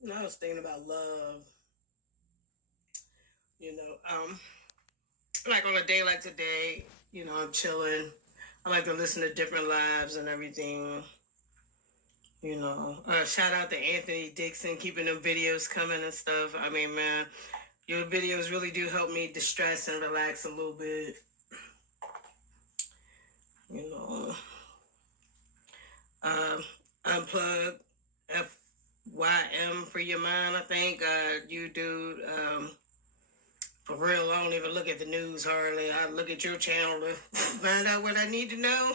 I was thinking about love, you know, like on a day like today, I'm chilling. I like to listen to different lives and everything. Shout out to Anthony Dixon keeping them videos coming and stuff. I mean, man, your videos really do help me distress and relax a little bit. You know, um, Unplug FYM for your mind. I think you do. For real, I don't even look at the news hardly. I look at your channel to find out what I need to know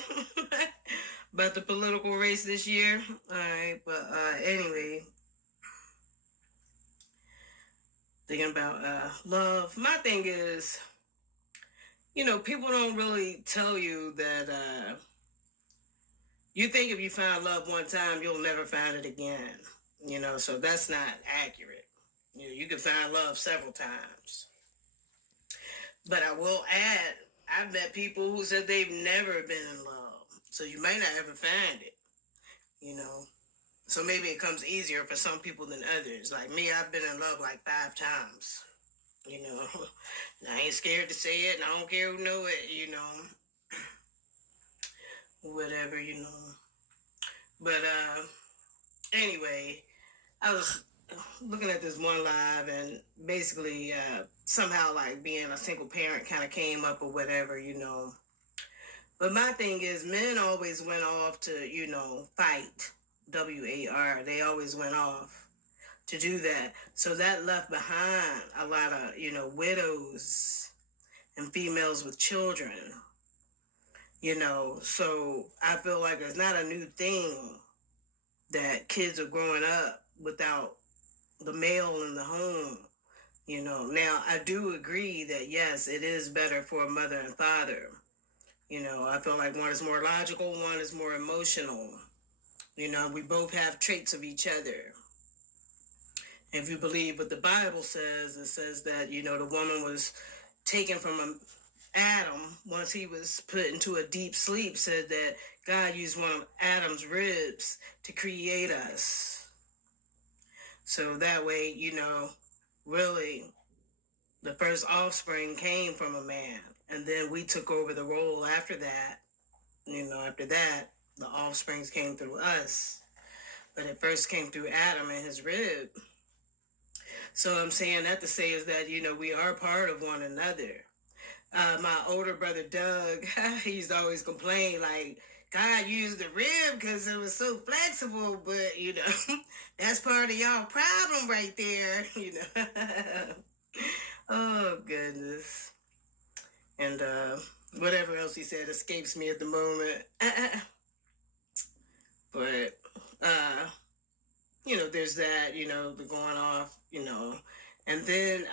about the political race this year. All right, but anyway, thinking about love. My thing is, people don't really tell you that you think if you find love one time, you'll never find it again. So that's not accurate. You can find love several times. But I will add, I've met people who said they've never been in love. So you may not ever find it, you know. So maybe it comes easier for some people than others. Like me, I've been in love like 5 times, you know. And I ain't scared to say it, and I don't care who know it, whatever, But anyway, I was looking at this one live, and basically somehow like being a single parent kind of came up or whatever. But my thing is, men always went off to, fight. WAR. They always went off to do that. So that left behind a lot of, widows and females with children. So I feel like it's not a new thing that kids are growing up without the male in the home. Now I do agree that yes, it is better for a mother and father. I feel like one is more logical, one is more emotional. We both have traits of each other. If you believe what the Bible says, it says that, the woman was taken from Adam once he was put into a deep sleep, said that God used one of Adam's ribs to create us. So that way, really the first offspring came from a man. And then we took over the role after that. After that, the offsprings came through us. But it first came through Adam and his rib. So I'm saying that to say is that, we are part of one another. My older brother, Doug, he used to always complain, like, God used the rib because it was so flexible, but, that's part of y'all problem right there, Oh, goodness. And whatever else he said escapes me at the moment. But, there's that, the going off, and then,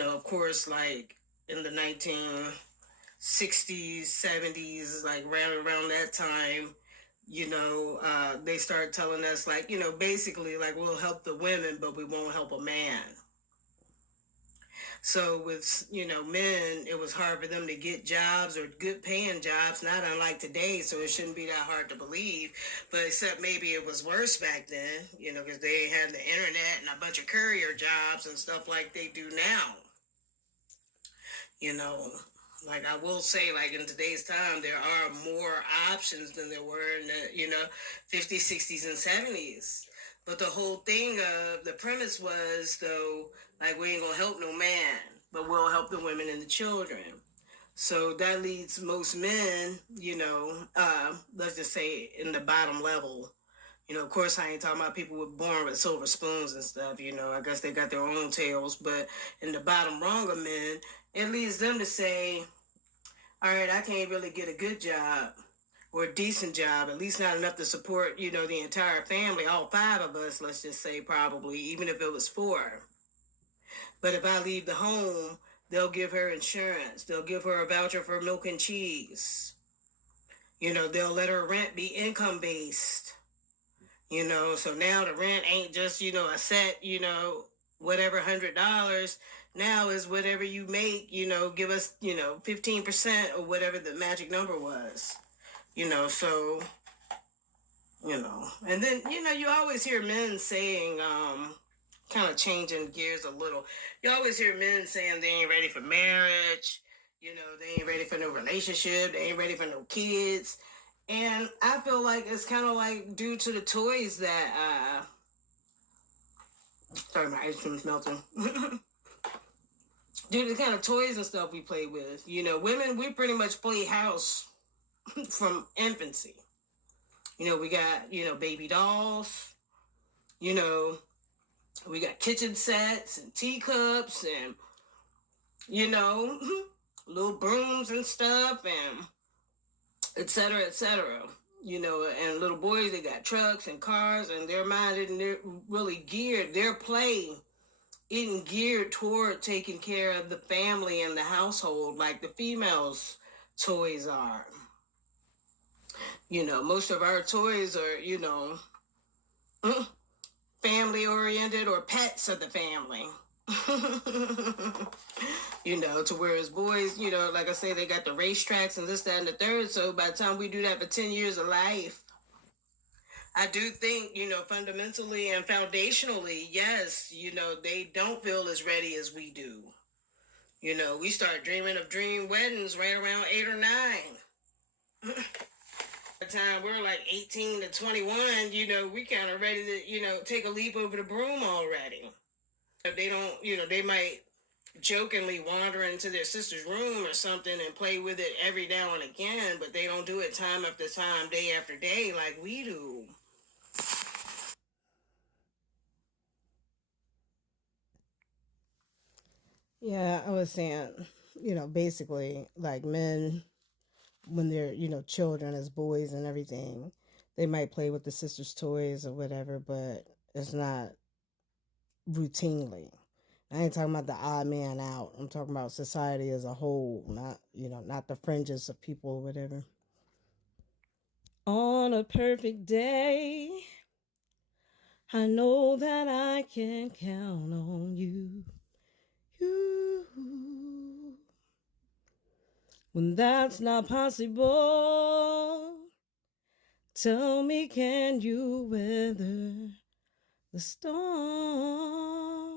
of course, like in the 1960s, 70s, like around that time, they started telling us, like, basically, like, we'll help the women, but we won't help a man. So with, men, it was hard for them to get jobs or good paying jobs, not unlike today. So it shouldn't be that hard to believe. But except maybe it was worse back then, because they had the internet and a bunch of courier jobs and stuff like they do now. Like I will say, like in today's time, there are more options than there were in the, 50s, 60s, and 70s. But the whole thing of the premise was, though, like we ain't gonna help no man, but we'll help the women and the children. So that leads most men, let's just say in the bottom level. Of course, I ain't talking about people who were born with silver spoons and stuff. I guess they got their own tales. But in the bottom rung of men, it leads them to say, all right, I can't really get a good job or a decent job, at least not enough to support, the entire family, all 5 of us, let's just say probably, even if it was 4. But if I leave the home, they'll give her insurance. They'll give her a voucher for milk and cheese. They'll let her rent be income based. So now the rent ain't just, a set, whatever $100. Now is whatever you make, give us, 15% or whatever the magic number was. So you know. And then, you know, you always hear men saying, kind of changing gears a little. You always hear men saying they ain't ready for marriage. You know, they ain't ready for no relationship. They ain't ready for no kids. And I feel like it's kind of like due to the toys that, sorry, my ice cream's melting. Due to the kind of toys and stuff we play with. You know, women, we pretty much play house from infancy. You know, we got, you know, baby dolls. You know, we got kitchen sets and teacups and, you know, little brooms and stuff and et cetera, et cetera. You know, and little boys, they got trucks and cars, and their mind isn't really geared. Their play isn't geared toward taking care of the family and the household like the females' toys are. You know, most of our toys are, you know, family oriented or pets of the family. You know, to whereas boys, you know, like I say, they got the racetracks and this, that, and the third. So by the time we do that for 10 years of life, I do think, you know, fundamentally and foundationally, yes, you know, they don't feel as ready as we do. You know, we start dreaming of dream weddings right around 8 or 9. By the time we're like 18 to 21, you know, we kind of ready to, you know, take a leap over the broom already. If they don't, you know, they might jokingly wander into their sister's room or something and play with it every now and again, but they don't do it time after time, day after day like we do. Yeah, I was saying, you know, basically, like men, when they're, you know, children as boys and everything, they might play with the sister's toys or whatever, but it's not routinely. I ain't talking about the odd man out. I'm talking about society as a whole, not, you know, not the fringes of people or whatever. On a perfect day, I know that I can count on you. You. When that's not possible, tell me, can you weather the storm?